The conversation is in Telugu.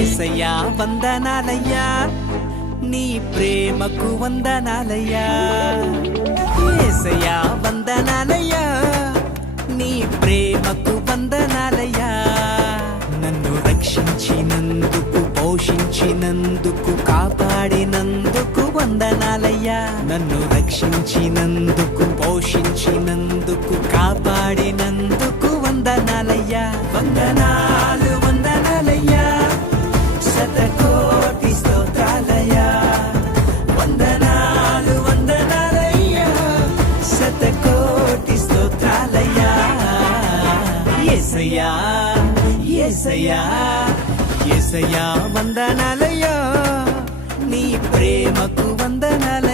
యేసయ్యా వందనాలయ్యా నీ ప్రేమకు వందనాలయ్యా యేసయ్యా వందనాలయ్యా నీ ప్రేమకు వందనాలయ్యా నన్ను రక్షించినందుకు పోషించినందుకు కాపాడినందుకు వందనాలయ్యా నన్ను రక్షించినందుకు పోషించినందుకు కాపాడినందుకు వందనాలయ్యా వందనాలు వందనాలయ్యా శతకోటి స్తోత్రాలయ్యా వందనాలు వందనాలయ్యా శతకోటి స్తోత్రాలయ్యా యేసయ్యా యేసయ్యా యేసయ్యా వందనాలయ్యా నీ ప్రేమకు వందనాలయ్యా